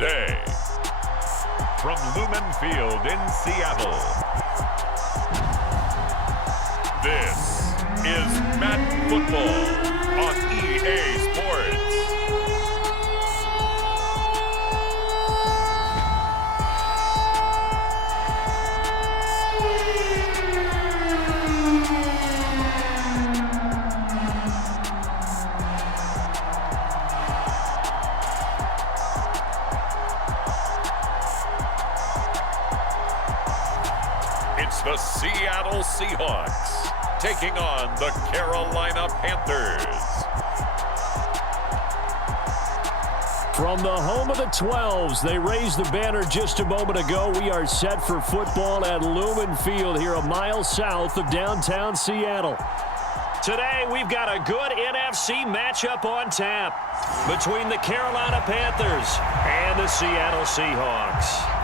today. From Lumen Field in Seattle, this is Madden Football on EA Sports. It's the Seattle Seahawks taking on the Carolina Panthers. From the home of the 12s, they raised the banner just a moment ago. We are set for football at Lumen Field here a mile south of downtown Seattle. Today, we've got a good NFC matchup on tap between the Carolina Panthers and the Seattle Seahawks.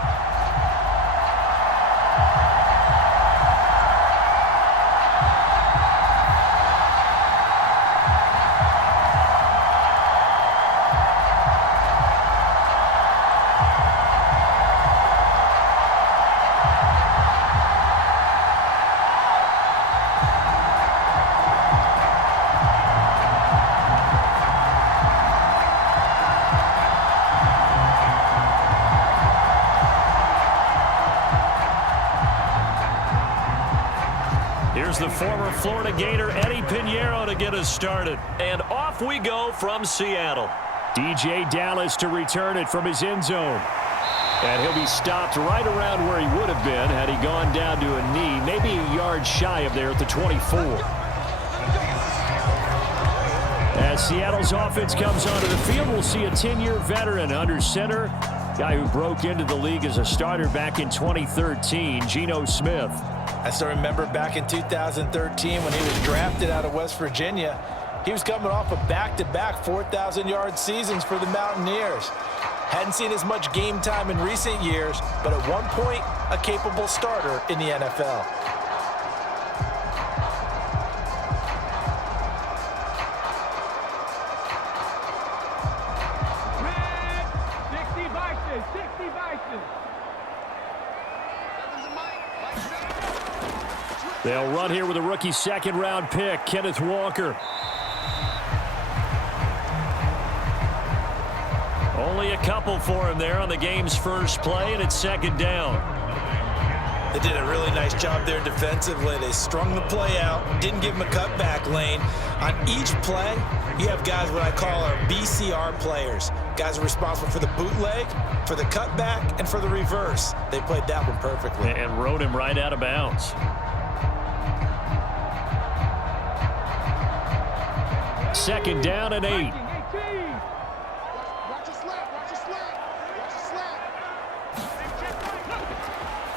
Here's the former Florida Gator Eddie Pinheiro to get us started. And off we go from Seattle. DJ Dallas to return it from his end zone. And he'll be stopped right around where he would have been had he gone down to a knee, maybe a yard shy of there at the 24. As Seattle's offense comes onto the field, we'll see a 10-year veteran under center, guy who broke into the league as a starter back in 2013, Geno Smith. I still remember back in 2013 when he was drafted out of West Virginia. He was coming off a back-to-back 4,000-yard seasons for the Mountaineers. Hadn't seen as much game time in recent years, but at one point, a capable starter in the NFL. Red, 60 vices, 60 vices. They'll run here with a rookie second-round pick, Kenneth Walker. Only a couple for him there on the game's first play, and it's second down. They did a really nice job there defensively. They strung the play out, didn't give him a cutback lane. On each play, you have guys what I call our BCR players. Guys are responsible for the bootleg, for the cutback, and for the reverse. They played that one perfectly. And rode him right out of bounds. Second down and 8. Watch your slap, watch your slap, watch your slap.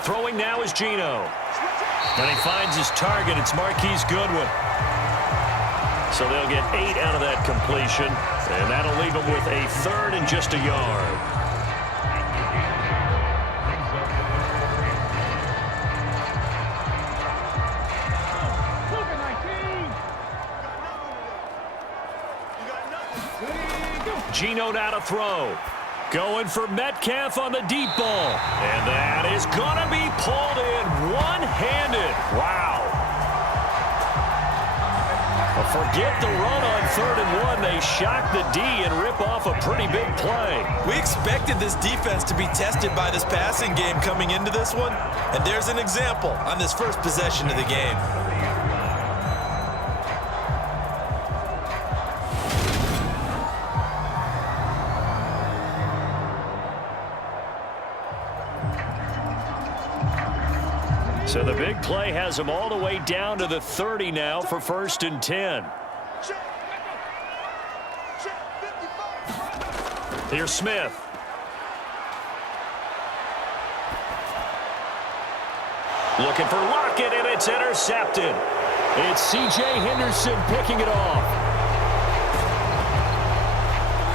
Throwing now is Geno. And he finds his target. It's Marquise Goodwin. So they'll get 8 out of that completion. And that'll leave him with a third and just a yard. Geno now to throw. Going for Metcalf on the deep ball. And that is going to be pulled in one-handed. Wow. Well, forget the run on 3rd and 1. They shock the D and rip off a pretty big play. We expected this defense to be tested by this passing game coming into this one. And there's an example on this first possession of the game. So the big play has them all the way down to the 30 now for 1st and 10. Here's Smith. Looking for Lockett, and it's intercepted. It's C.J. Henderson picking it off.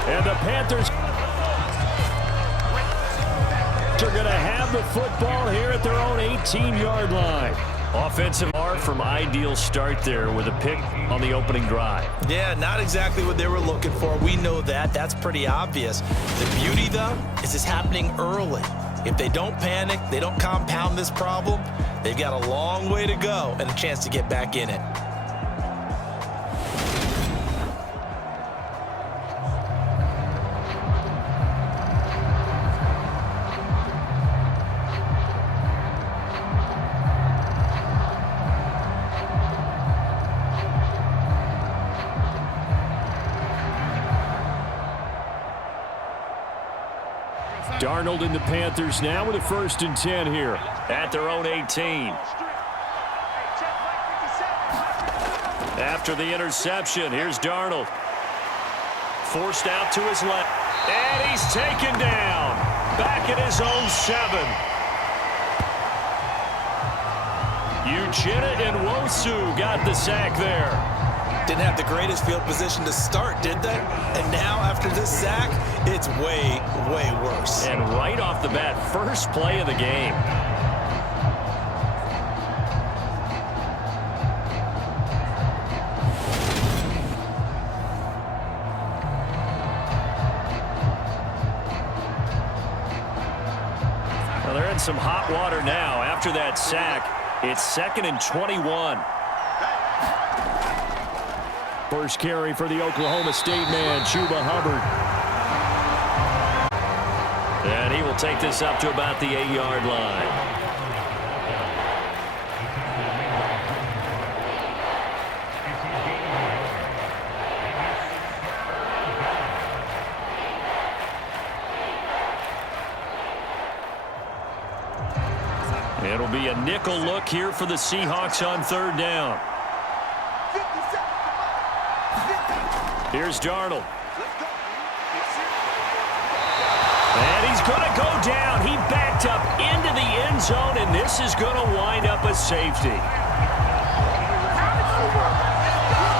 And the Panthers are going to have the football here at their own 18-yard line. Offensive art from ideal start there with a pick on the opening drive. Yeah, not exactly what they were looking for. We know that. That's pretty obvious. The beauty, though, is it's happening early. If they don't panic, they don't compound this problem, they've got a long way to go and a chance to get back in it. Darnold and the Panthers now with a 1st and 10 here at their own 18. After the interception, here's Darnold. Forced out to his left. And he's taken down. Back at his own 7. Uchenna and Nwosu got the sack there. Didn't have the greatest field position to start, did they? And now, after this sack, it's way, way worse. And right off the bat, first play of the game. Well, they're in some hot water now. After that sack, it's 2nd and 21. First carry for the Oklahoma State man, Chuba Hubbard. And he will take this up to about the 8-yard line. It'll be a nickel look here for the Seahawks on 3rd down. Here's Darnold. And he's going to go down. He backed up into the end zone, and this is going to wind up a safety.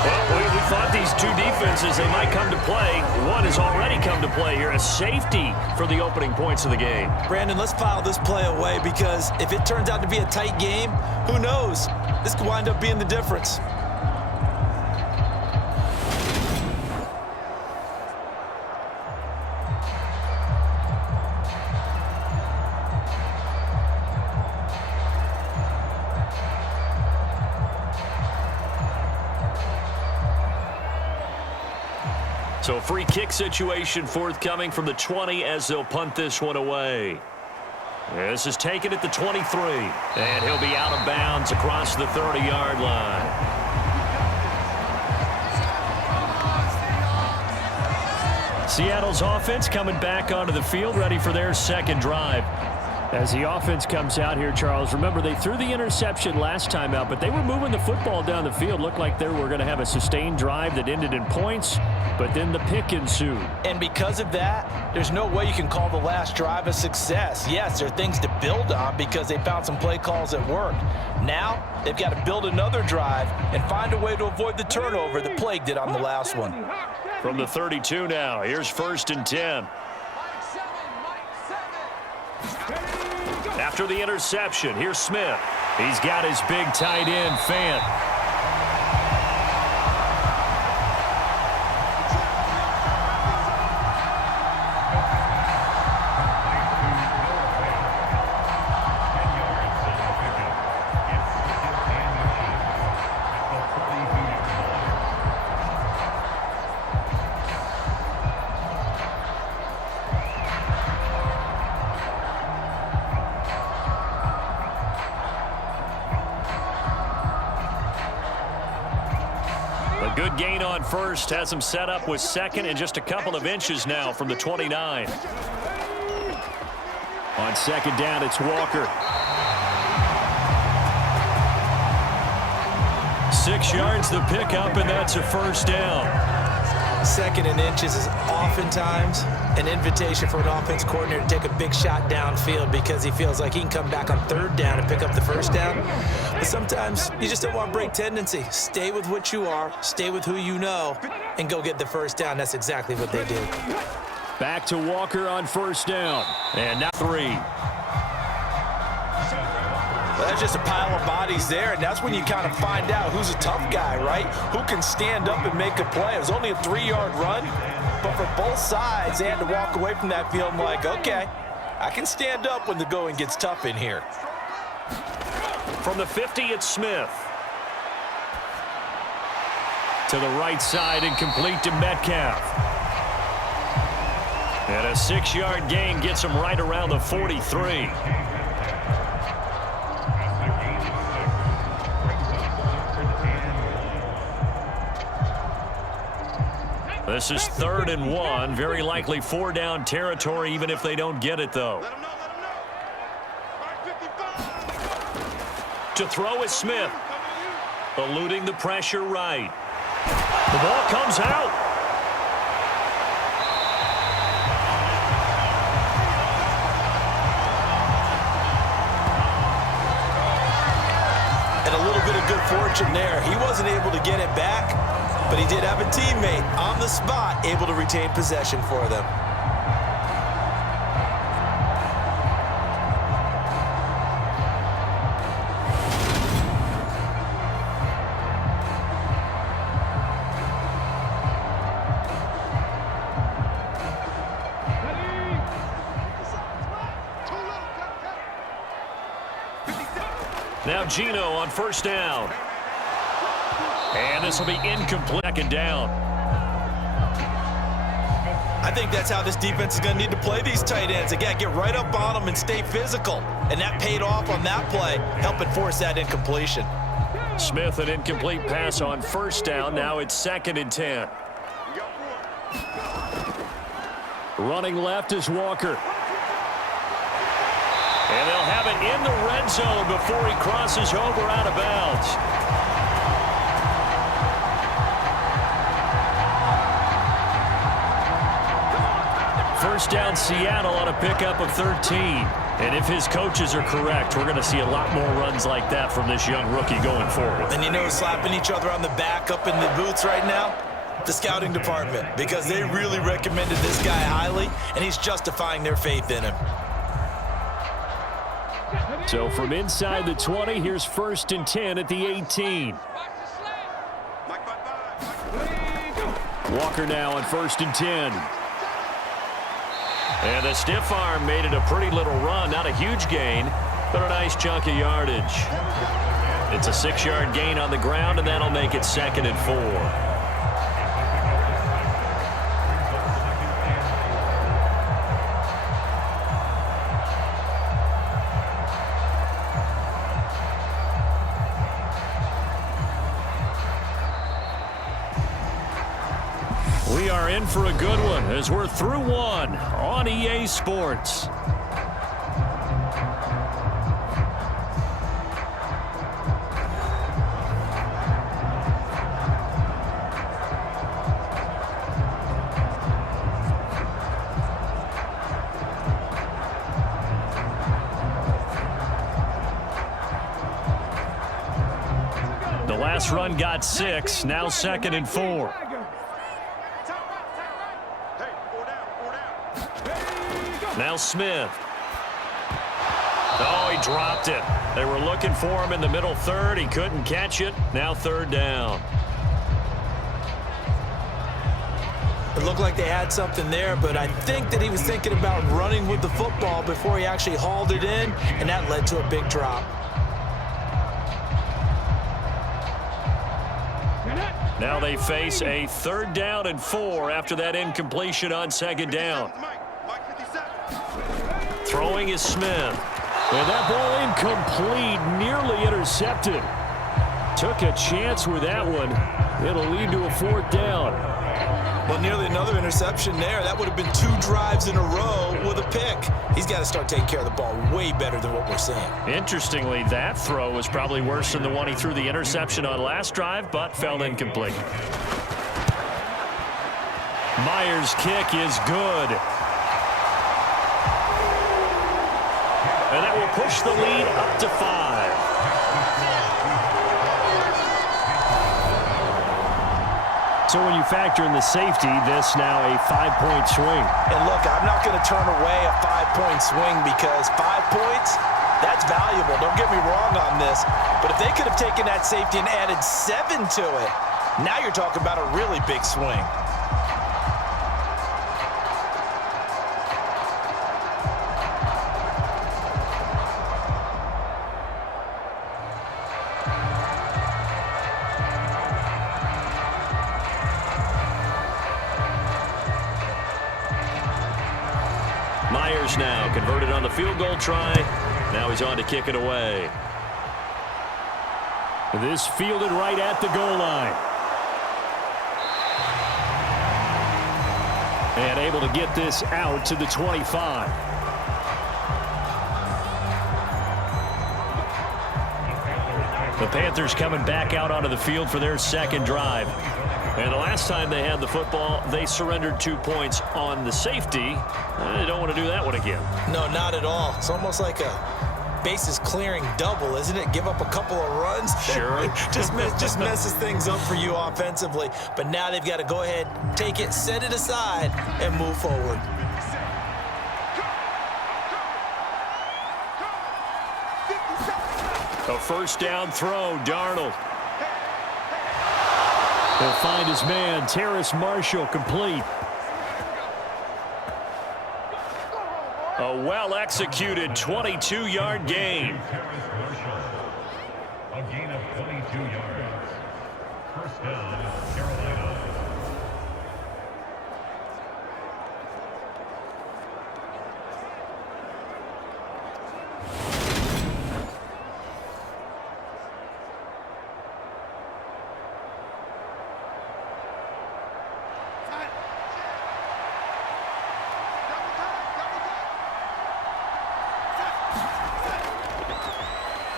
Well, we thought these two defenses, they might come to play. One has already come to play here. A safety for the opening points of the game. Brandon, let's file this play away because if it turns out to be a tight game, who knows? This could wind up being the difference. So free kick situation forthcoming from the 20 as they'll punt this one away. This is taken at the 23. And he'll be out of bounds across the 30-yard line. Seattle's offense coming back onto the field, ready for their 2nd drive. As the offense comes out here, Charles, remember they threw the interception last time out, but they were moving the football down the field. Looked like they were going to have a sustained drive that ended in points, but then the pick ensued. And because of that, there's no way you can call the last drive a success. Yes, there are things to build on because they found some play calls that worked. Now, they've got to build another drive and find a way to avoid the turnover that plagued it on the last one. From the 32 now, here's 1st and 10. After the interception, here's Smith. He's got his big tight end, Fant. A good gain on 1st, has him set up with 2nd and just a couple of inches now from the 29. On 2nd down, it's Walker. 6 yards the pickup, and that's a 1st down. 2nd and inches is oftentimes an invitation for an offense coordinator to take a big shot downfield because he feels like he can come back on 3rd down and pick up the 1st down. But sometimes you just don't want to break tendency. Stay with what you are, stay with who you know, and go get the 1st down. That's exactly what they did. Back to Walker on 1st down. And now 3. That's just a pile of bodies there, and that's when you kind of find out who's a tough guy, right? Who can stand up and make a play. It was only a 3-yard run, but for both sides, they had to walk away from that feeling like, okay, I can stand up when the going gets tough in here. From the 50, it's Smith. To the right side and complete to Metcalf. And a 6-yard gain gets him right around the 43. This is 3rd and 1. Very likely 4-down territory, even if they don't get it, though. To throw is Smith. Eluding the pressure right. The ball comes out. And a little bit of good fortune there. He wasn't able to get it back, but he did have a teammate on the spot able to retain possession for them. Now Gino on 1st down. And this will be incomplete. 2nd down. I think that's how this defense is going to need to play these tight ends. Again, get right up on them and stay physical. And that paid off on that play, helping force that incompletion. Smith, an incomplete pass on 1st down. Now it's 2nd and 10. Running left is Walker. And they'll have it in the red zone before he crosses over out of bounds. First down Seattle on a pickup of 13. And if his coaches are correct, we're going to see a lot more runs like that from this young rookie going forward. And you know, slapping each other on the back up in the boots right now? The scouting department, because they really recommended this guy highly, and he's justifying their faith in him. So from inside the 20, here's 1st and 10 at the 18. Walker now on 1st and 10. And the stiff arm made it a pretty little run. Not a huge gain, but a nice chunk of yardage. It's a 6-yard gain on the ground, and that'll make it 2nd and 4. We are in for a good one as we're through one on EA Sports. The last run got 6, now 2nd and 4. Now Smith. Oh, he dropped it. They were looking for him in the middle 3rd. He couldn't catch it. Now 3rd down. It looked like they had something there, but I think that he was thinking about running with the football before he actually hauled it in, and that led to a big drop. Now they face a 3rd down and 4 after that incompletion on 2nd down. Throwing is Smith. And that ball incomplete, nearly intercepted. Took a chance with that one. It'll lead to a 4th down. Well, nearly another interception there. That would have been 2 drives in a row with a pick. He's got to start taking care of the ball way better than what we're seeing. Interestingly, that throw was probably worse than the one he threw the interception on last drive, but fell incomplete. Myers' kick is good. And that will push the lead up to 5. So when you factor in the safety, this now a 5-point swing. And look, I'm not going to turn away a 5-point swing because 5 points, That's valuable. Don't get me wrong on this. But if they could have taken that safety and added 7 to it, now you're talking about a really big swing. Myers now converted on the field goal try. Now he's on to kick it away. This fielded right at the goal line. And able to get this out to the 25. The Panthers coming back out onto the field for their second drive. And the last time they had the football, they surrendered 2 points on the safety. They don't want to do that one again. No, not at all. It's almost like a bases clearing double, isn't it? Give up a couple of runs. Sure. just messes things up for you offensively. But now they've got to go ahead, take it, set it aside, and move forward. A first down throw, Darnold. He'll find his man, Terrace Marshall, complete. A well-executed 22-yard gain. A gain of 22 yards. First down, Carolina.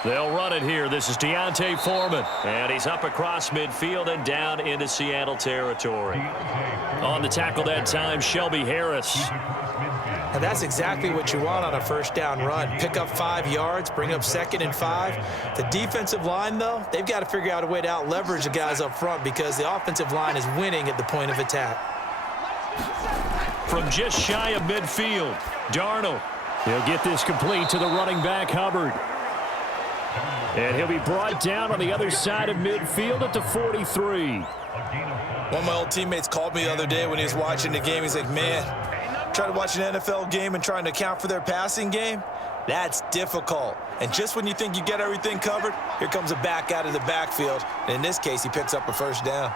They'll run it here. This is Deontay Foreman. And he's up across midfield and down into Seattle territory. On the tackle that time, Shelby Harris. And that's exactly what you want on a first down run. Pick up 5 yards, bring up 2nd and 5. The defensive line, though, they've got to figure out a way to out-leverage the guys up front because the offensive line is winning at the point of attack. From just shy of midfield, Darnold. He'll get this complete to the running back, Hubbard. And he'll be brought down on the other side of midfield at the 43. One of my old teammates called me the other day when he was watching the game. He's like, man, trying to watch an NFL game and trying to account for their passing game, that's difficult. And just when you think you get everything covered, here comes a back out of the backfield. And in this case, he picks up a first down.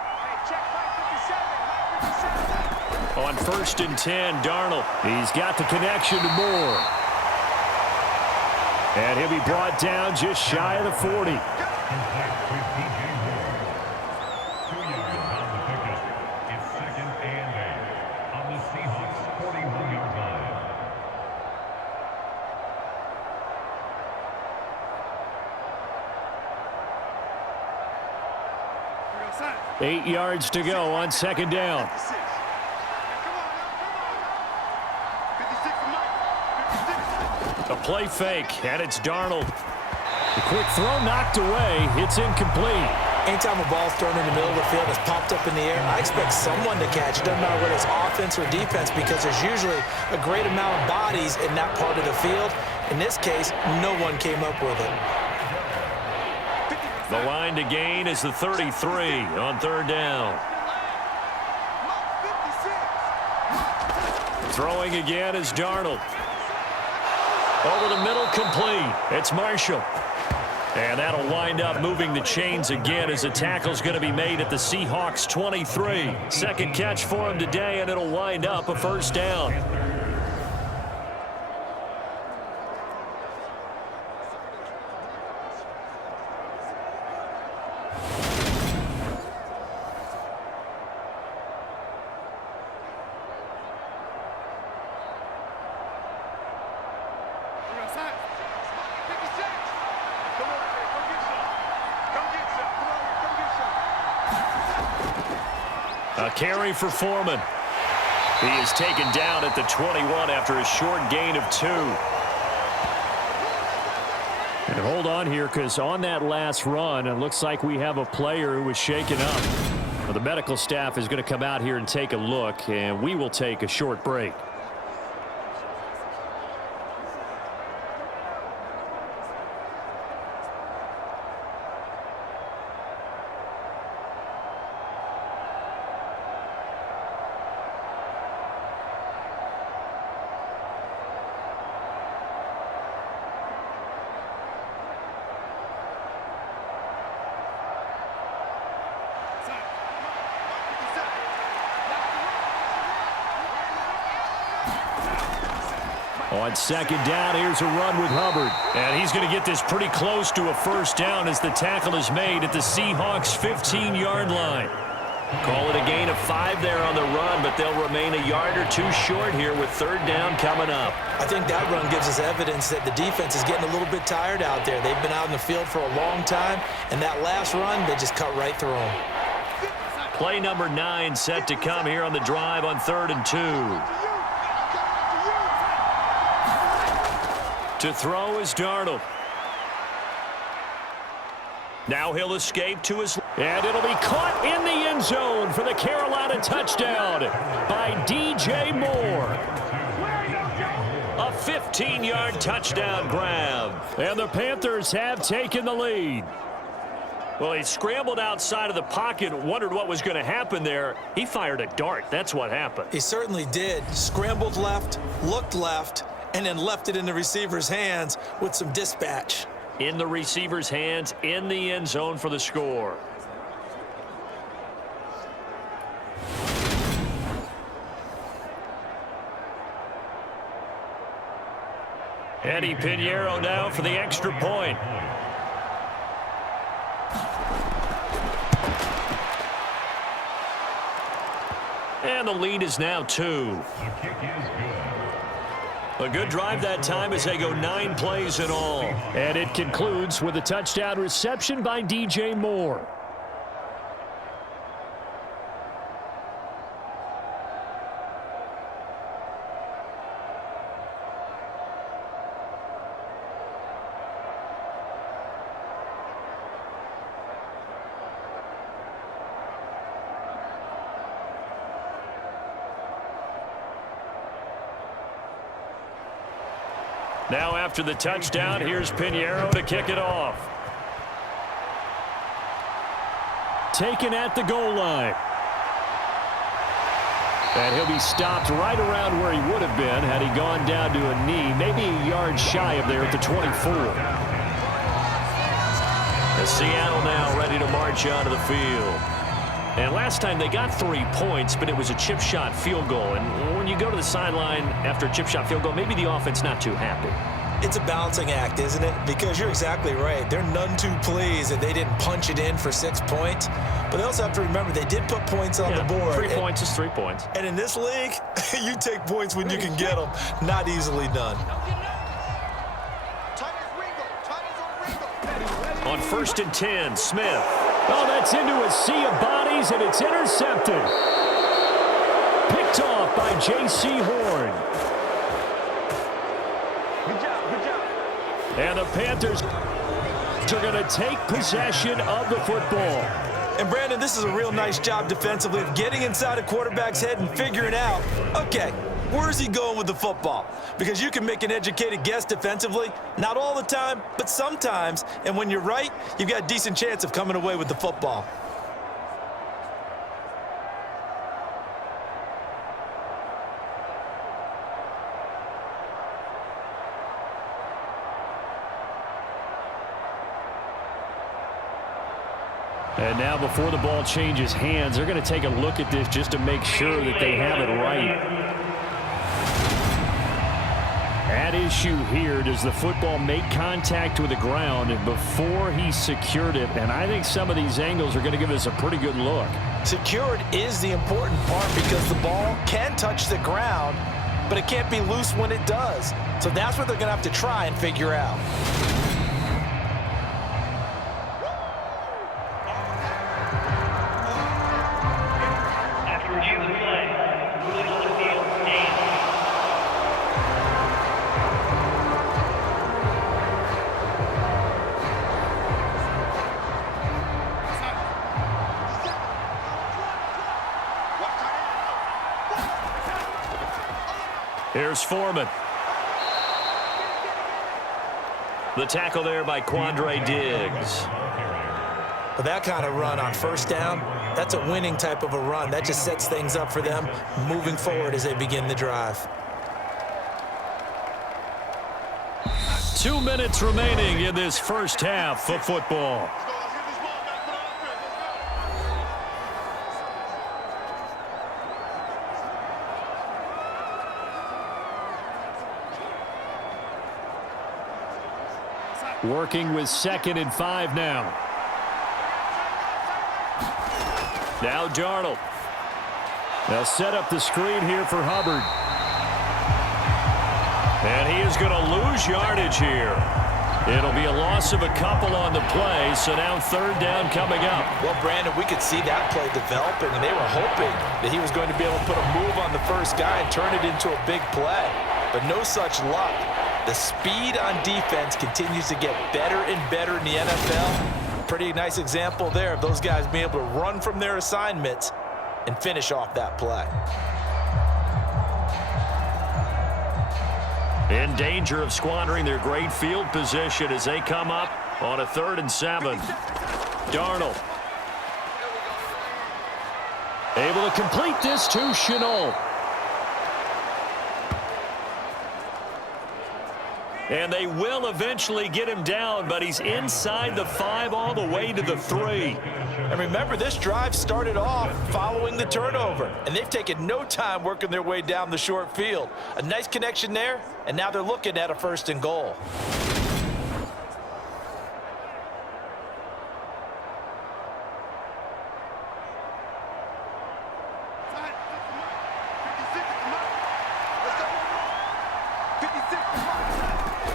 On 1st and 10, Darnold. He's got the connection to Moore. And he'll be brought down just shy of the 40. It's 2nd and 8 on the Seahawks 41-yard line. 8 yards to go on 2nd down. A play fake, and it's Darnold. The quick throw knocked away. It's incomplete. Anytime a ball's thrown in the middle of the field that's popped up in the air, I expect someone to catch it. Doesn't matter whether it's offense or defense because there's usually a great amount of bodies in that part of the field. In this case, no one came up with it. The line to gain is the 33 on 3rd down. Throwing again is Darnold. Over the middle, complete. It's Marshall. And that'll wind up moving the chains again as the tackle's going to be made at the Seahawks 23. Second catch for him today, and it'll wind up a first down. A carry for Foreman. He is taken down at the 21 after a short gain of 2. And hold on here because on that last run, it looks like we have a player who was shaken up. Well, the medical staff is going to come out here and take a look, and we will take a short break. On second down, here's a run with Hubbard. And he's going to get this pretty close to a first down as the tackle is made at the Seahawks' 15-yard line. Call it a gain of 5 there on the run, but they'll remain a yard or two short here with third down coming up. I think that run gives us evidence that the defense is getting a little bit tired out there. They've been out in the field for a long time, and that last run, they just cut right through them. Play number 9 set to come here on the drive on 3rd and 2. To throw is Darnold. Now he'll escape to his... And it'll be caught in the end zone for the Carolina touchdown by DJ Moore. A 15-yard touchdown grab. And the Panthers have taken the lead. Well, he scrambled outside of the pocket, wondered what was going to happen there. He fired a dart. That's what happened. He certainly did. Scrambled left, looked left, and then left it in the receiver's hands with some dispatch. In the receiver's hands, in the end zone for the score. Eddie Pinheiro now for the extra point. And the lead is now 2. A good drive that time as they go 9 plays in all. And it concludes with a touchdown reception by DJ Moore. Now after the touchdown, here's Pinheiro to kick it off. Taken at the goal line. And he'll be stopped right around where he would have been had he gone down to a knee, maybe a yard shy of there at the 24. The Seattle now ready to march onto the field. And last time they got 3 points, but it was a chip shot field goal. And when you go to the sideline after a chip shot field goal, maybe the offense not too happy. It's a balancing act, isn't it? Because you're exactly right. They're none too pleased that they didn't punch it in for 6 points. But they also have to remember they did put points on the board. 3 points is 3 points. And in this league, you take points when you can get them. Not easily done. On 1st and 10, Smith. Oh, that's into a sea of bodies, and it's intercepted. Picked off by J.C. Horn. Good job. And the Panthers are going to take possession of the football. And, Brandon, this is a real nice job defensively of getting inside a quarterback's head and figuring out, okay, where's he going with the football? Because you can make an educated guess defensively, not all the time, but sometimes. And when you're right, you've got a decent chance of coming away with the football. And now before the ball changes hands, they're going to take a look at this just to make sure that they have it right. At issue here, does the football make contact with the ground before he secured it? And I think some of these angles are going to give us a pretty good look. Secured is the important part because the ball can touch the ground, but it can't be loose when it does. So that's what they're going to have to try and figure out. Here's Foreman. The tackle there by Quandre Diggs. But that kind of run on first down, that's a winning type of a run. That just sets things up for them moving forward as they begin the drive. 2 minutes remaining in this first half of football. Working with 2nd and 5 now. Now Darnold. They'll set up the screen here for Hubbard. And he is going to lose yardage here. It'll be a loss of a couple on the play, so now 3rd down coming up. Well, Brandon, we could see that play developing, and they were hoping that he was going to be able to put a move on the first guy and turn it into a big play. But no such luck. The speed on defense continues to get better and better in the NFL. Pretty nice example there of those guys being able to run from their assignments and finish off that play. In danger of squandering their great field position as they come up on a 3rd and 7. Darnold. Able to complete this to Shenault. And they will eventually get him down, but he's inside the 5 all the way to the 3. And remember, this drive started off following the turnover, and they've taken no time working their way down the short field. A nice connection there, and now they're looking at a 1st and goal.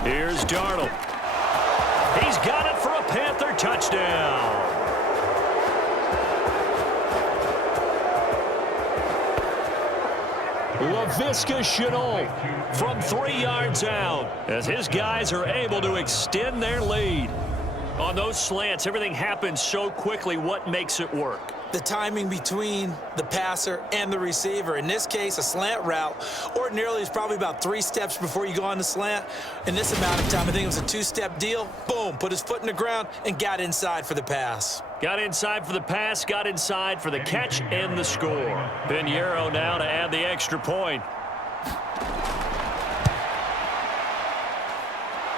Here's Darnold. He's got it for a Panther touchdown. Laviska Shenault from 3 yards out as his guys are able to extend their lead. On those slants, everything happens so quickly. What makes it work? The timing between the passer and the receiver. In this case, a slant route ordinarily is probably about 3 steps before you go on the slant. In this amount of time, I think it was a 2-step deal. Boom, put his foot in the ground and got inside for the pass. Got inside for the pass, got inside for the catch and the score. Pinheiro now to add the extra point.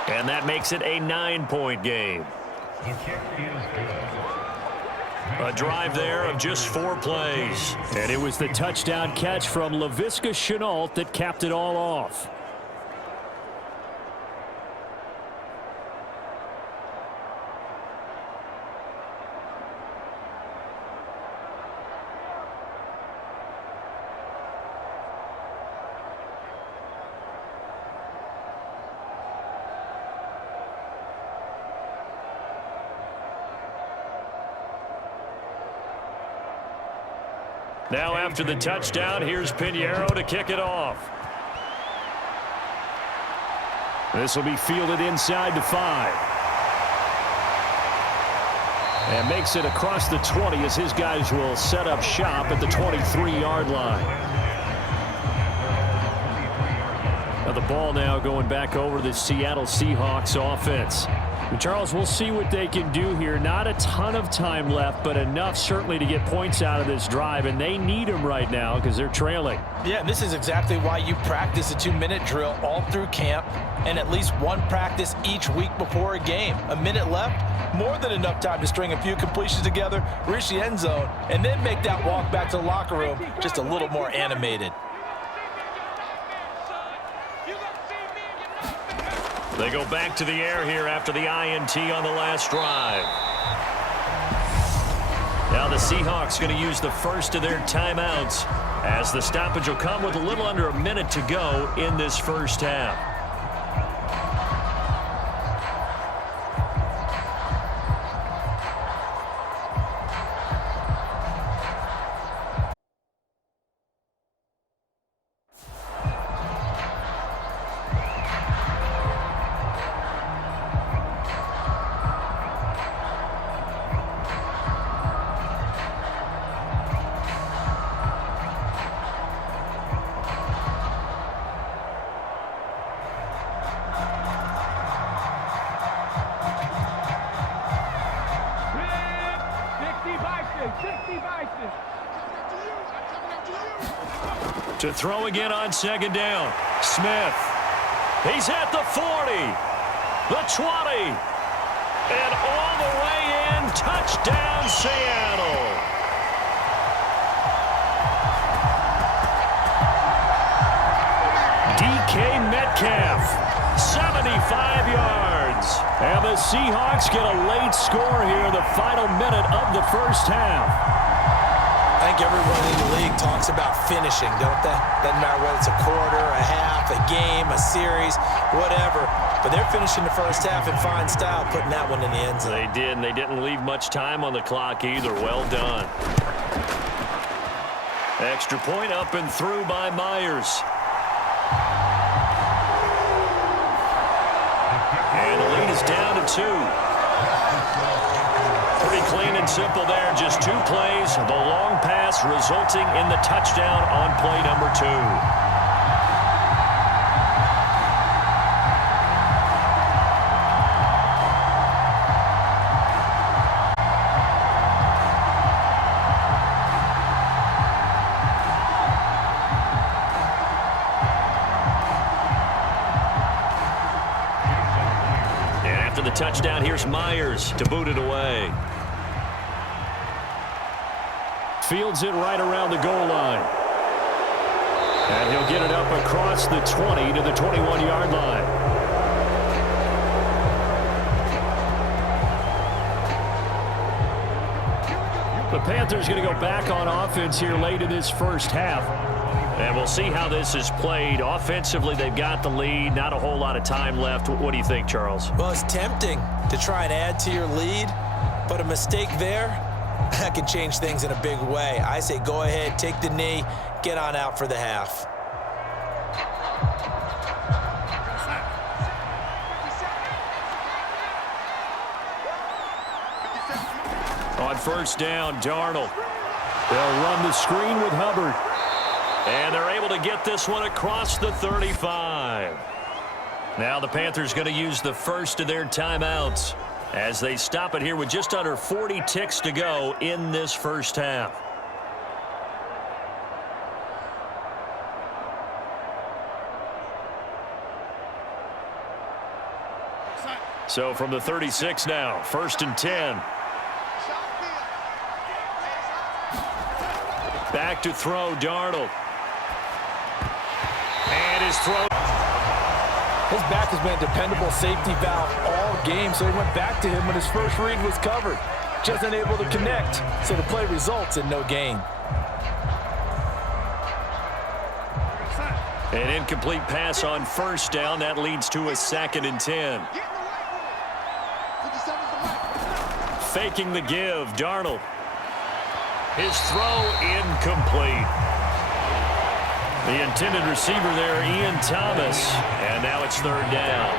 And that makes it a 9-point game. The kick is good. A drive there of just 4 plays. And it was the touchdown catch from Laviska Shenault that capped it all off. Now after the touchdown, here's Pinheiro to kick it off. This will be fielded inside the 5. And makes it across the 20 as his guys will set up shop at the 23-yard line. Now the ball now going back over the Seattle Seahawks offense. And Charles, we'll see what they can do here. Not a ton of time left, but enough certainly to get points out of this drive, and they need them right now because they're trailing. Yeah, and this is exactly why you practice a 2-minute drill all through camp and at least one practice each week before a game. A minute left, more than enough time to string a few completions together, reach the end zone, and then make that walk back to the locker room just a little more animated. They go back to the air here after the INT on the last drive. Now the Seahawks going to use the first of their timeouts as the stoppage will come with a little under a minute to go in this first half. To throw again on second down. Smith. He's at the 40. The 20. And all the way in. Touchdown, Seattle. DK Metcalf. 75 yards. And the Seahawks get a late score here in the final minute of the first half. I think everyone in the league talks about finishing, don't they? Doesn't matter whether it's a quarter, a half, a game, a series, whatever. But they're finishing the first half in fine style, putting that one in the end zone. They did, and they didn't leave much time on the clock either. Well done. Extra point up and through by Myers. And the lead is down to 2. Pretty clean and simple there. Just 2 plays. The long pass resulting in the touchdown on play number 2. The touchdown, here's Myers to boot it away. Fields it right around the goal line. And he'll get it up across the 20 to the 21-yard line. The Panthers going to go back on offense here late in this first half. And we'll see how this is played. Offensively, they've got the lead. Not a whole lot of time left. What do you think, Charles? Well, it's tempting to try and add to your lead, but a mistake there, that can change things in a big way. I say go ahead, take the knee, get on out for the half. On first down, Darnold. They'll run the screen with Hubbard. And they're able to get this one across the 35. Now the Panthers going to use the first of their timeouts as they stop it here with just under 40 ticks to go in this first half. So from the 36 now, 1st and 10. Back to throw, Darnold. And his throw. His back has been a dependable safety valve all game, so he went back to him when his first read was covered. Just unable to connect, so the play results in no gain. An incomplete pass on first down. That leads to a 2nd and 10. Faking the give, Darnold. His throw incomplete. The intended receiver there, Ian Thomas. And now it's 3rd down.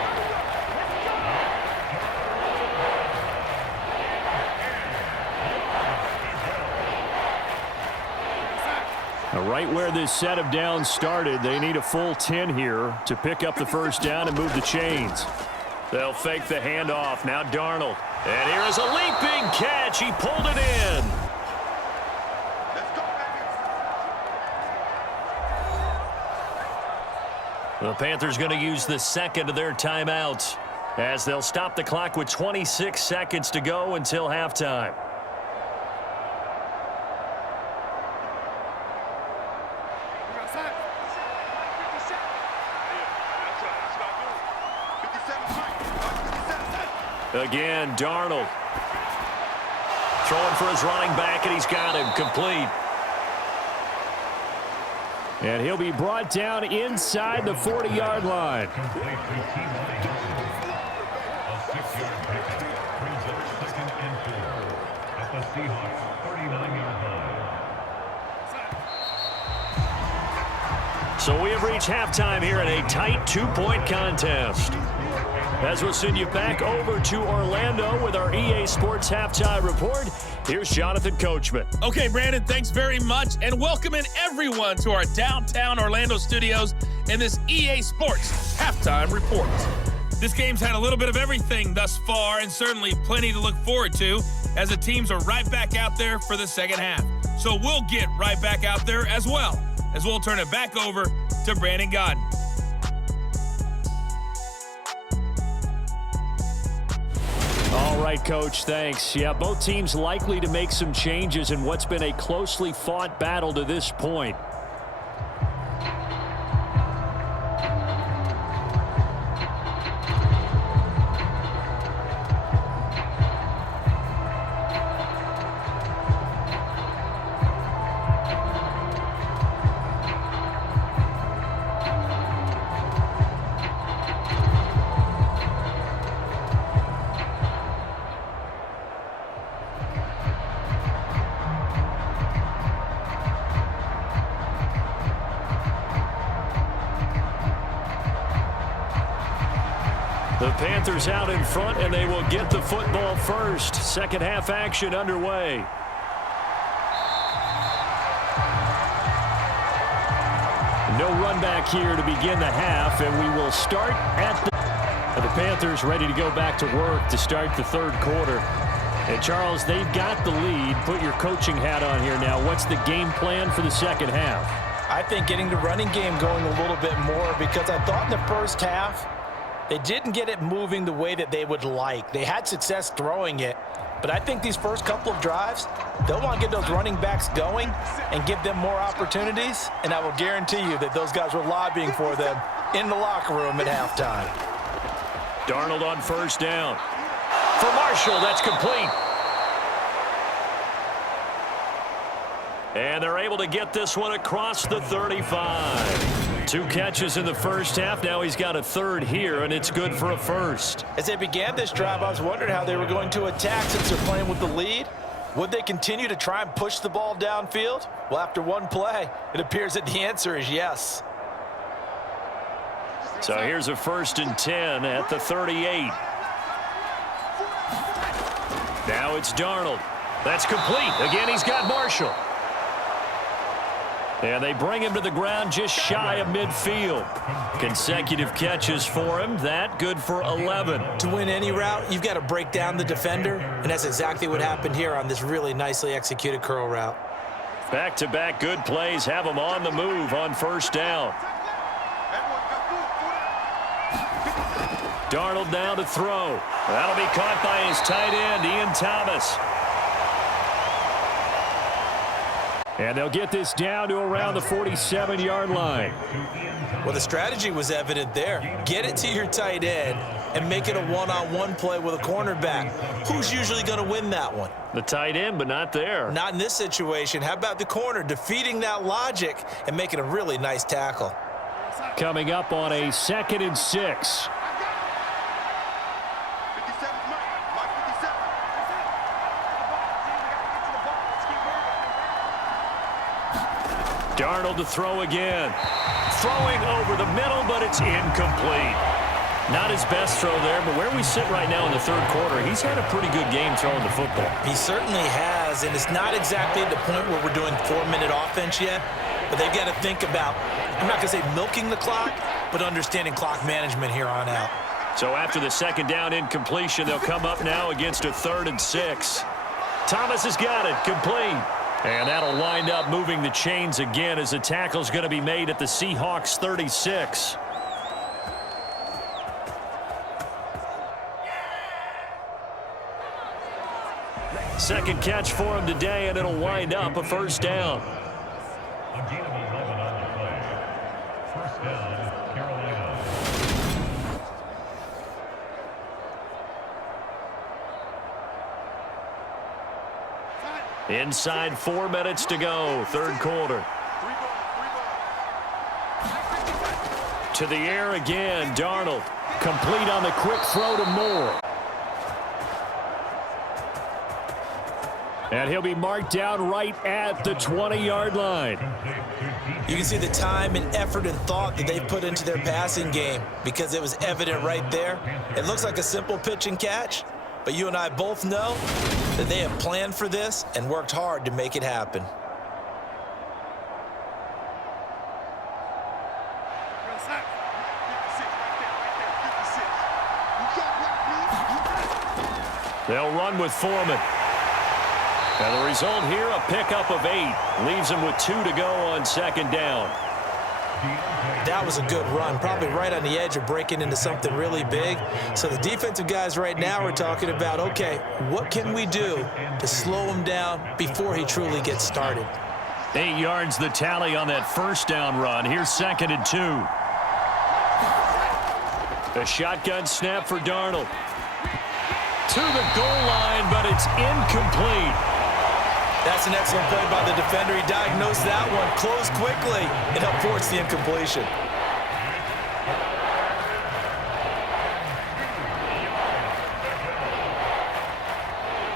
Now, right where this set of downs started, they need a full 10 here to pick up the first down and move the chains. They'll fake the handoff. Now Darnold. And here is a leaping catch. He pulled it in. The Panthers going to use the second of their timeouts as they'll stop the clock with 26 seconds to go until halftime. Again, Darnold. Throwing for his running back, and he's got him complete. And he'll be brought down inside the 40-yard line. So we have reached halftime here in a tight 2-point contest. As we'll send you back over to Orlando with our EA Sports Halftime Report, here's Jonathan Coachman. Okay, Brandon, thanks very much, and welcoming everyone to our downtown Orlando studios in this EA Sports Halftime Report. This game's had a little bit of everything thus far, and certainly plenty to look forward to, as the teams are right back out there for the second half. So we'll get right back out there as well, as we'll turn it back over to Brandon Godden. All right, Coach, thanks. Yeah, both teams likely to make some changes in what's been a closely fought battle to this point. The Panthers out in front, and they will get the football first. Second half action underway. No run back here to begin the half, and we will start at the Panthers ready to go back to work to start the third quarter. And Charles, they've got the lead. Put your coaching hat on here now. What's the game plan for the second half? I think getting the running game going a little bit more, because I thought in the first half they didn't get it moving the way that they would like. They had success throwing it, but I think these first couple of drives, they'll want to get those running backs going and give them more opportunities, and I will guarantee you that those guys were lobbying for them in the locker room at halftime. Darnold on first down. For Marshall, that's complete. And they're able to get this one across the 35. 2 catches in the first half. Now he's got a third here, and it's good for a first. As they began this drive, I was wondering how they were going to attack since they're playing with the lead. Would they continue to try and push the ball downfield? Well, after one play, it appears that the answer is yes. So here's a 1st and 10 at the 38. Now it's Darnold. That's complete. Again, he's got Marshall. And they bring him to the ground just shy of midfield. Consecutive catches for him. That good for 11. To win any route, you've got to break down the defender, and that's exactly what happened here on this really nicely executed curl route. Back-to-back good plays have him on the move on first down. Darnold now to throw. That'll be caught by his tight end, Ian Thomas. And they'll get this down to around the 47-yard line. Well, the strategy was evident there. Get it to your tight end and make it a one-on-one play with a cornerback. Who's usually going to win that one? The tight end, but not there. Not in this situation. How about the corner defeating that logic and making a really nice tackle? Coming up on a 2nd and 6. Darnold to throw again. Throwing over the middle, but it's incomplete. Not his best throw there, but where we sit right now in the third quarter, he's had a pretty good game throwing the football. He certainly has, and it's not exactly at the point where we're doing 4-minute offense yet, but they've got to think about, I'm not going to say milking the clock, but understanding clock management here on out. So after the second down incompletion, they'll come up now against a 3rd and 6. Thomas has got it, complete. And that'll wind up moving the chains again as the tackle's going to be made at the Seahawks 36. Second catch for him today, and it'll wind up a first down. Again, 11 on the play. First down, Caronlina. Inside 4 minutes to go, third quarter. To the air again, Darnold. Complete on the quick throw to Moore. And he'll be marked down right at the 20-yard line. You can see the time and effort and thought that they put into their passing game because it was evident right there. It looks like a simple pitch and catch, but you and I both know that they have planned for this and worked hard to make it happen. They'll run with Foreman. And the result here, a pickup of 8. Leaves them with 2 to go on second down. That was a good run, probably right on the edge of breaking into something really big. So the defensive guys right now are talking about, okay, what can we do to slow him down before he truly gets started? 8 yards the tally on that first down run. Here's 2nd and 2. A shotgun snap for Darnold. To the goal line, but it's incomplete. That's an excellent play by the defender. He diagnosed that one, closed quickly, and helped force the incompletion.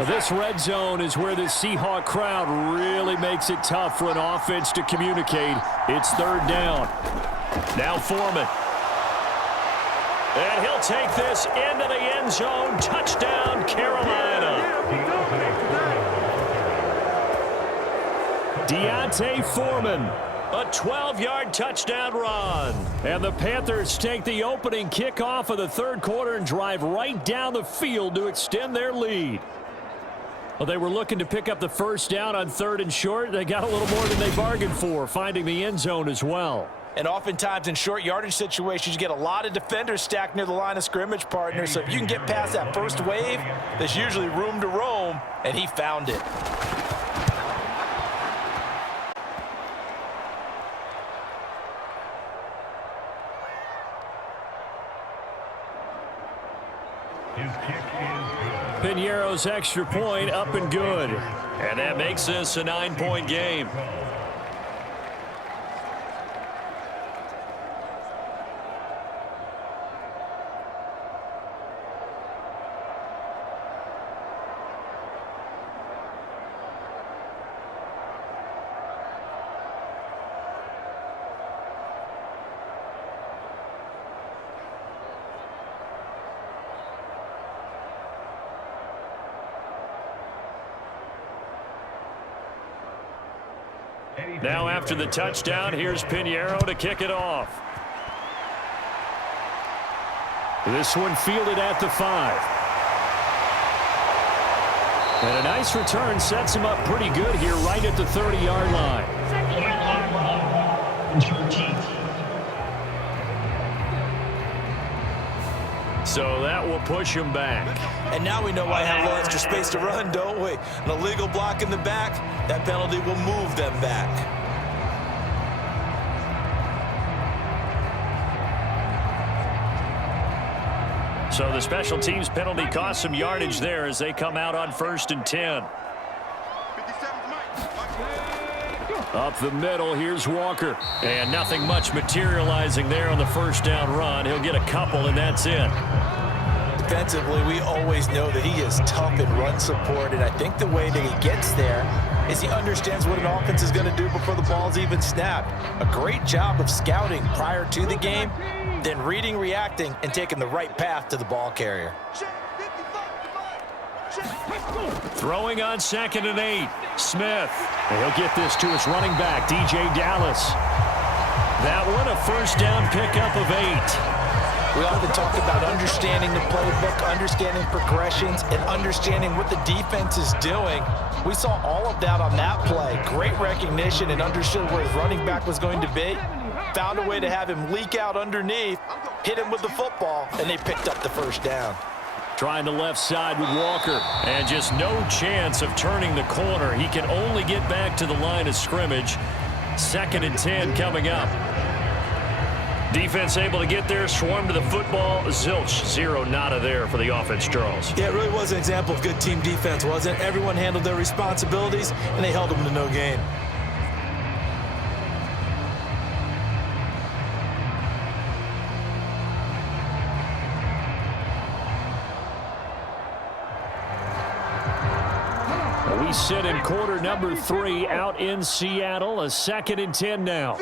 This red zone is where the Seahawk crowd really makes it tough for an offense to communicate. It's third down. Now Foreman. And he'll take this into the end zone. Touchdown, Carolina. Deontay Foreman, a 12-yard touchdown run. And the Panthers take the opening kickoff of the third quarter and drive right down the field to extend their lead. Well, they were looking to pick up the first down on 3rd and short. They got a little more than they bargained for, finding the end zone as well. And oftentimes in short yardage situations, you get a lot of defenders stacked near the line of scrimmage, partner. So if you can get past that first wave, there's usually room to roam, and he found it. His kick is good. Piñeiro's extra point up and good. And that makes this a 9-point game. Now after the touchdown, here's Piñeiro to kick it off. This one fielded at the 5. And a nice return sets him up pretty good here right at the 30-yard line. So that will push him back. And now we know why I have a little extra space to run, don't we? An illegal block in the back, that penalty will move them back. So the special teams penalty cost some yardage there as they come out on 1st and 10. Up the middle, here's Walker. And nothing much materializing there on the first down run. He'll get a couple, and that's it. Defensively, we always know that he is tough in run support, and I think the way that he gets there is he understands what an offense is going to do before the ball's even snapped. A great job of scouting prior to the game, then reading, reacting, and taking the right path to the ball carrier. Throwing on 2nd and 8. Smith. And he'll get this to his running back, DJ Dallas. That one a first down pickup of 8. We often talk about understanding the playbook, understanding progressions, and understanding what the defense is doing. We saw all of that on that play. Great recognition and understood where his running back was going to be. Found a way to have him leak out underneath, hit him with the football, and they picked up the first down. Trying the left side with Walker. And just no chance of turning the corner. He can only get back to the line of scrimmage. 2nd and 10 coming up. Defense able to get there, swarm to the football. Zilch, 0 nada there for the offense, Charles. Yeah, it really was an example of good team defense, wasn't it? Everyone handled their responsibilities, and they held them to no gain. We sit in quarter number 3 out in Seattle. A 2nd and 10 now.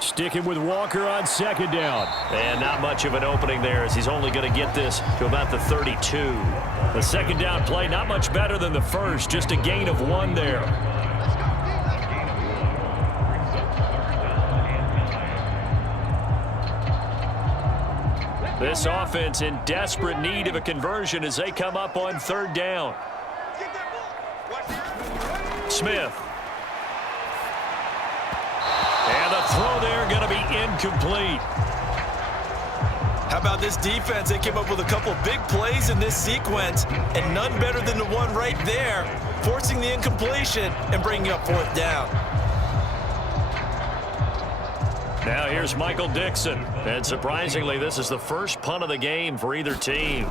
Sticking with Walker on 2nd down. And not much of an opening there as he's only going to get this to about the 32. The 2nd down play not much better than the first. Just a gain of 1 there. This offense in desperate need of a conversion as they come up on 3rd down. Smith. And the throw there going to be incomplete. How about this defense? They came up with a couple big plays in this sequence, and none better than the one right there, forcing the incompletion and bringing up 4th down. Now here's Michael Dixon. And surprisingly, this is the first punt of the game for either team.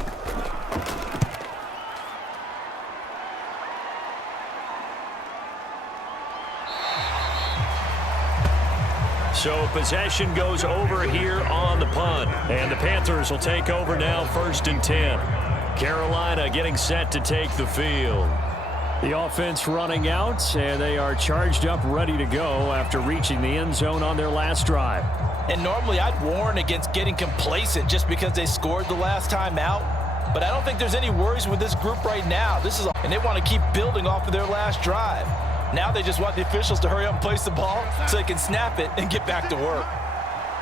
So possession goes over here on the punt. And the Panthers will take over now 1st and 10. Carolina getting set to take the field. The offense running out, and they are charged up, ready to go after reaching the end zone on their last drive. And normally I'd warn against getting complacent just because they scored the last time out. But I don't think there's any worries with this group right now. And they want to keep building off of their last drive. Now they just want the officials to hurry up and place the ball so they can snap it and get back to work.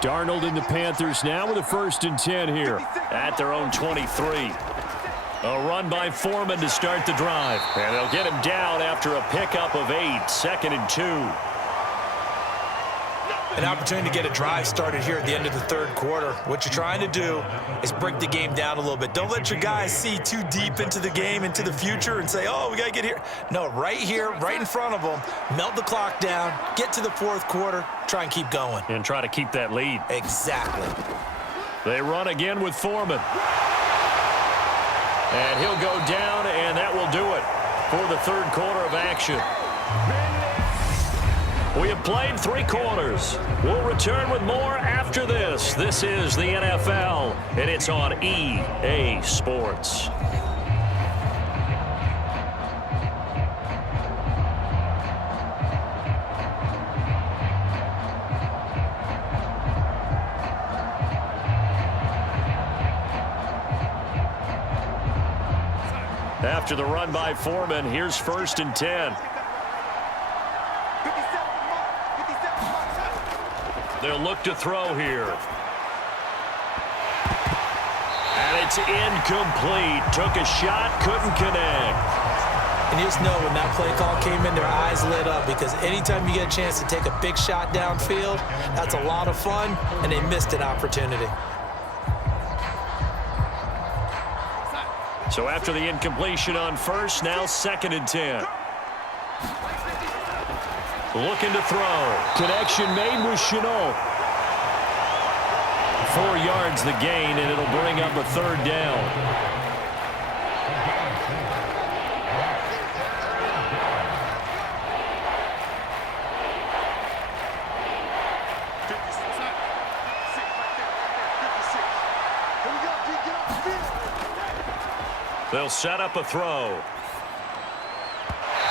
Darnold and the Panthers now with a 1st and 10 here at their own 23. A run by Foreman to start the drive. And they'll get him down after a pickup of 8, 2nd and 2. An opportunity to get a drive started here at the end of the 3rd quarter. What you're trying to do is break the game down a little bit. Don't let your guys see too deep into the game, into the future, and say, oh, we got to get here. No, right here, right in front of them, melt the clock down, get to the 4th quarter, try and keep going. And try to keep that lead. Exactly. They run again with Foreman. And he'll go down, and that will do it for the 3rd quarter of action. We have played 3 quarters. We'll return with more after this. This is the NFL, and it's on EA Sports. After the run by Foreman, here's 1st and 10. They'll look to throw here. And it's incomplete. Took a shot, couldn't connect. And you just know when that play call came in, their eyes lit up, because anytime you get a chance to take a big shot downfield, that's a lot of fun, and they missed an opportunity. So after the incompletion on 1st, now 2nd and 10. Looking to throw. Connection made with Chenault. 4 yards the gain, and it'll bring up a 3rd down. They'll set up a throw.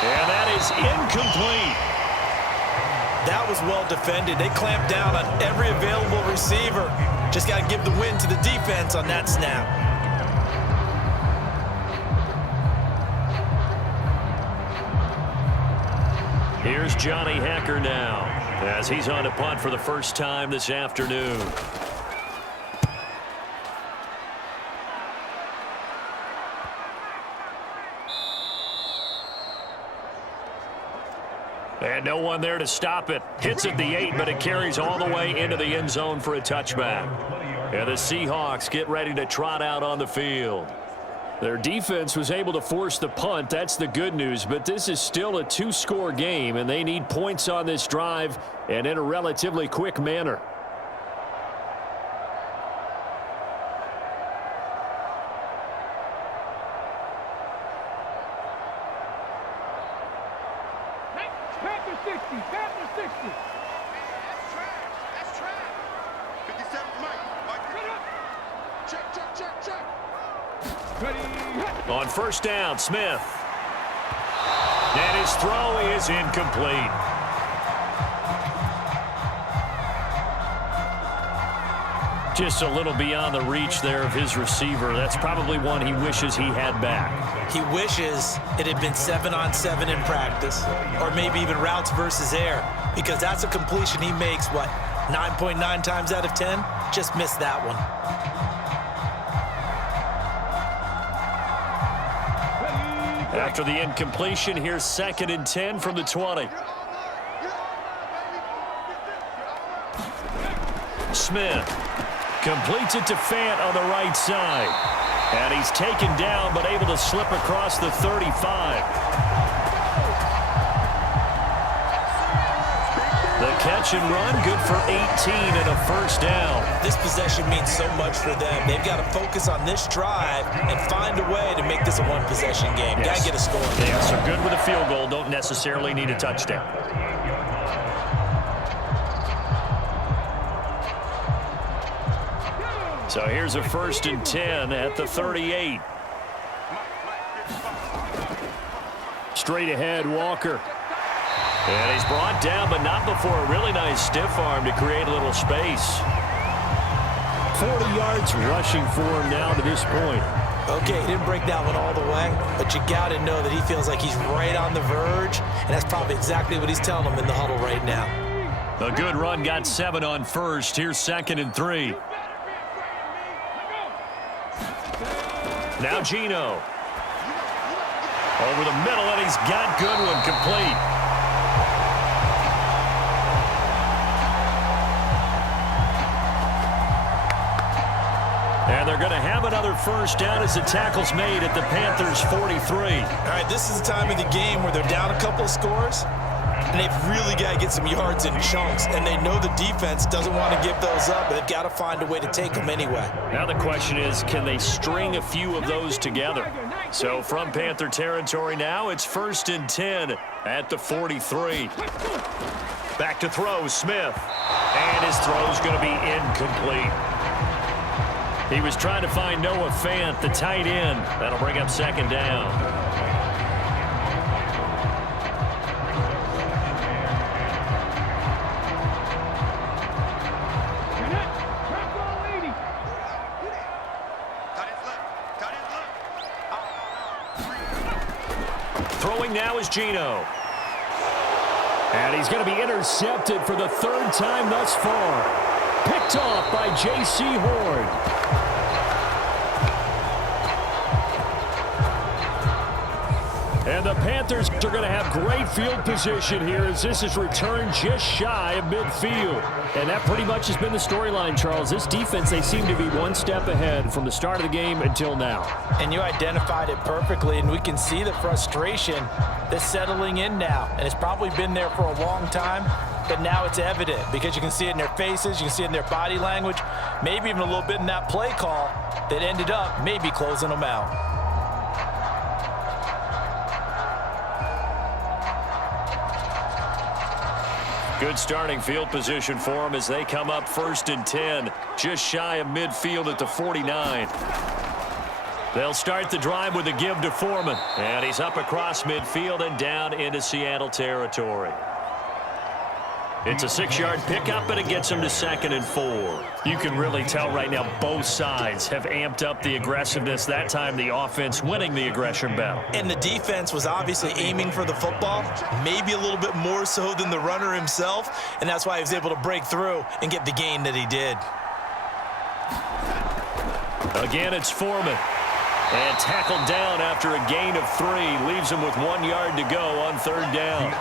And that is incomplete. That was well defended. They clamped down on every available receiver. Just got to give the win to the defense on that snap. Here's Johnny Hacker now as he's on to punt for the first time this afternoon. And no one there to stop it. Hits at the 8, but it carries all the way into the end zone for a touchback. And the Seahawks get ready to trot out on the field. Their defense was able to force the punt. That's the good news. But this is still a 2-score game, and they need points on this drive and in a relatively quick manner. Panther 60, Panther 60. That's trash, that's trash. 57 Mike. Check. Ready. On 1st down, Smith. And his throw is incomplete. Just a little beyond the reach there of his receiver. That's probably one he wishes he had back. He wishes it had been 7-on-7 in practice, or maybe even routes versus air, because that's a completion he makes, 9.9 times out of 10? Just missed that one. After the incompletion, here's 2nd and 10 from the 20. Smith completes it to Fant on the right side. And he's taken down, but able to slip across the 35. The catch and run, good for 18 and a 1st down. This possession means so much for them. They've got to focus on this drive and find a way to make this a one-possession game. Yes. Got to get a score. Yeah, so good with a field goal. Don't necessarily need a touchdown. So here's a 1st and 10 at the 38. Straight ahead, Walker. And he's brought down, but not before a really nice stiff arm to create a little space. 40 yards rushing for him now to this point. Okay, he didn't break that one all the way, but you got to know that he feels like he's right on the verge, and that's probably exactly what he's telling them in the huddle right now. A good run, got 7 on first. Here's 2nd and 3. Now Geno. Over the middle, and he's got Goodwin complete. And they're going to have another first down as the tackle's made at the Panthers' 43. All right, this is the time of the game where they're down a couple of scores, and they've really got to get some yards in chunks, and they know the defense doesn't want to give those up, but they've got to find a way to take them anyway. Now the question is, can they string a few of those together? So from Panther territory now, it's 1st and 10 at the 43. Back to throw, Smith. And his throw's going to be incomplete. He was trying to find Noah Fant, the tight end. That'll bring up 2nd down. Throwing now is Geno. And he's going to be intercepted for the 3rd time thus far. Picked off by J.C. Horn. And the Panthers are going to have great field position here as this is returned just shy of midfield. And that pretty much has been the storyline, Charles. This defense, they seem to be one step ahead from the start of the game until now. And you identified it perfectly, and we can see the frustration that's settling in now. And it's probably been there for a long time, but now it's evident because you can see it in their faces, you can see it in their body language, maybe even a little bit in that play call that ended up maybe closing them out. Good starting field position for them as they come up 1st and 10, just shy of midfield at the 49. They'll start the drive with a give to Foreman, and he's up across midfield and down into Seattle territory. It's a 6-yard pickup, and it gets them to 2nd and 4. You can really tell right now both sides have amped up the aggressiveness. That time the offense winning the aggression battle. And the defense was obviously aiming for the football, maybe a little bit more so than the runner himself, and that's why he was able to break through and get the gain that he did. Again, it's Foreman. And tackled down after a gain of 3. Leaves him with 1 yard to go on 3rd down.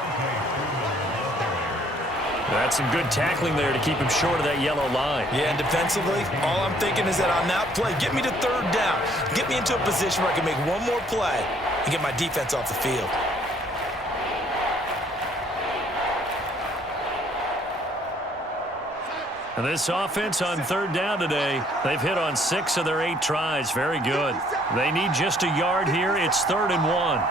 That's some good tackling there to keep him short of that yellow line. Yeah, and defensively, all I'm thinking is that on that play, get me to 3rd down. Get me into a position where I can make one more play and get my defense off the field. And this offense on 3rd down today, they've hit on 6 of their 8 tries. Very good. They need just a yard here. It's 3rd and 1.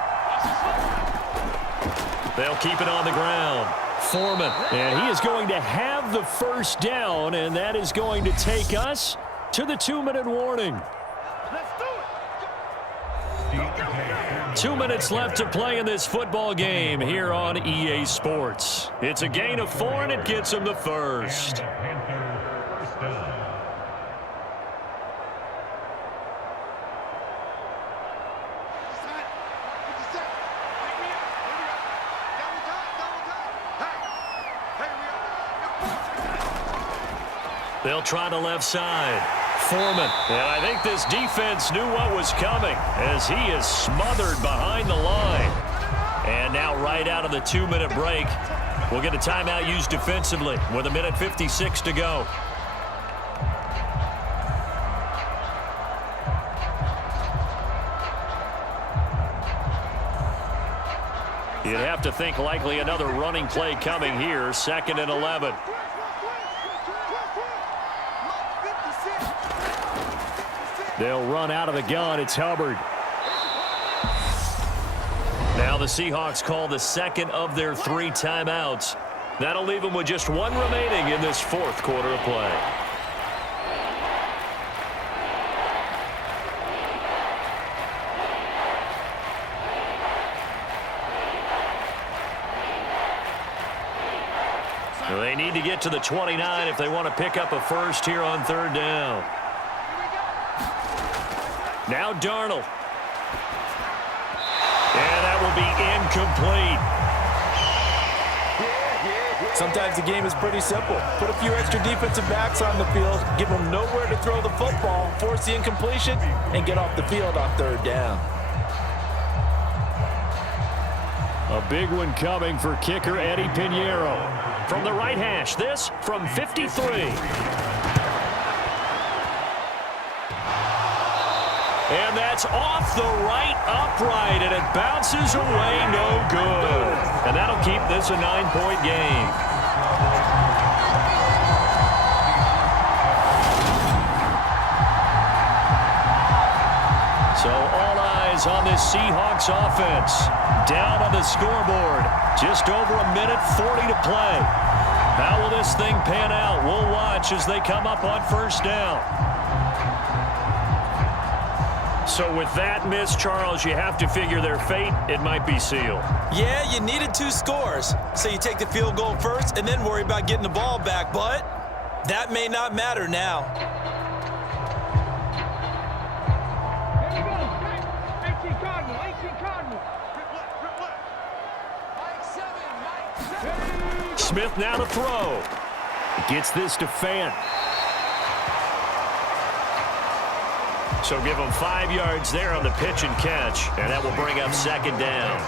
They'll keep it on the ground. Foreman, and he is going to have the first down, and that is going to take us to the 2-minute warning. 2 minutes left to play in this football game here on EA Sports. It's a gain of 4, and it gets them the first. They'll try the left side. Foreman. And I think this defense knew what was coming as he is smothered behind the line. And now right out of the 2-minute break, we'll get a timeout used defensively with 1:56 to go. You'd have to think likely another running play coming here, 2nd and 11. They'll run out of the gun. It's Hubbard. Now the Seahawks call the 2nd of their 3 timeouts. That'll leave them with just 1 remaining in this 4th quarter of play. They need to get to the 29 if they want to pick up a first here on third down. Now Darnold. And that will be incomplete. Sometimes the game is pretty simple. Put a few extra defensive backs on the field, give them nowhere to throw the football, force the incompletion, and get off the field on third down. A big one coming for kicker Eddie Pinheiro. From the right hash, this from 53. And that's off the right upright, and it bounces away, no good. And that'll keep this a 9-point game. So all eyes on this Seahawks offense. Down on the scoreboard. Just over a minute 40 to play. How will this thing pan out? We'll watch as they come up on first down. So with that miss, Charles, you have to figure their fate. It might be sealed. Yeah, you needed 2 scores. So you take the field goal first and then worry about getting the ball back. But that may not matter now. Here we go. 18 Cardinal. 18 Cardinal. Mike 7. Smith now to throw. Gets this to Fant. So give him 5 yards there on the pitch and catch, and that will bring up second down.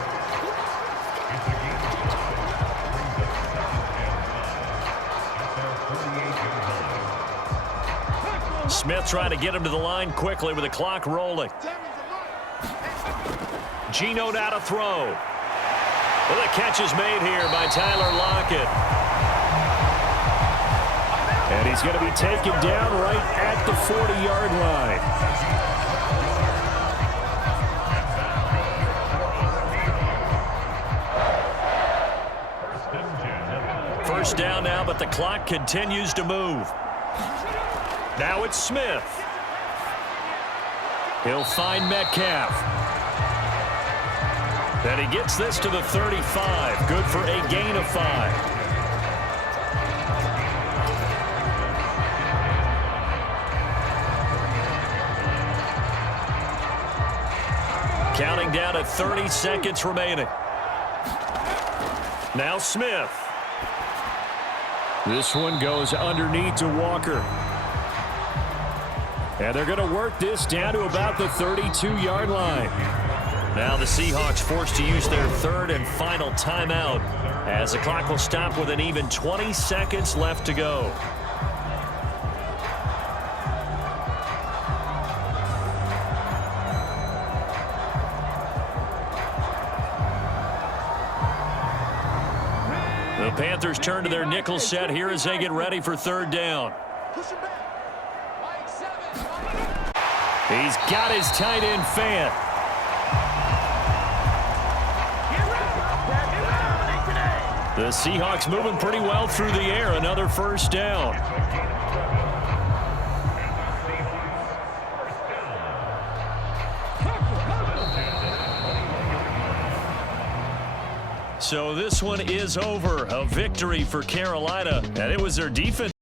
Smith trying to get him to the line quickly with the clock rolling. Geno now to throw. Well, the catch is made here by Tyler Lockett. And he's going to be taken down right at the 40-yard line. First down now, but the clock continues to move. Now it's Smith. He'll find Metcalf. And he gets this to the 35. Good for a gain of 5. Counting down at 30 seconds remaining. Now Smith. This one goes underneath to Walker. And they're going to work this down to about the 32-yard line. Now the Seahawks forced to use their third and final timeout as the clock will stop with an even 20 seconds left to go. The Panthers turn to their nickel set here as they get ready for third down. He's got his tight end Fant. The Seahawks moving pretty well through the air. Another first down. So this one is over. A victory for Carolina, and it was their defense.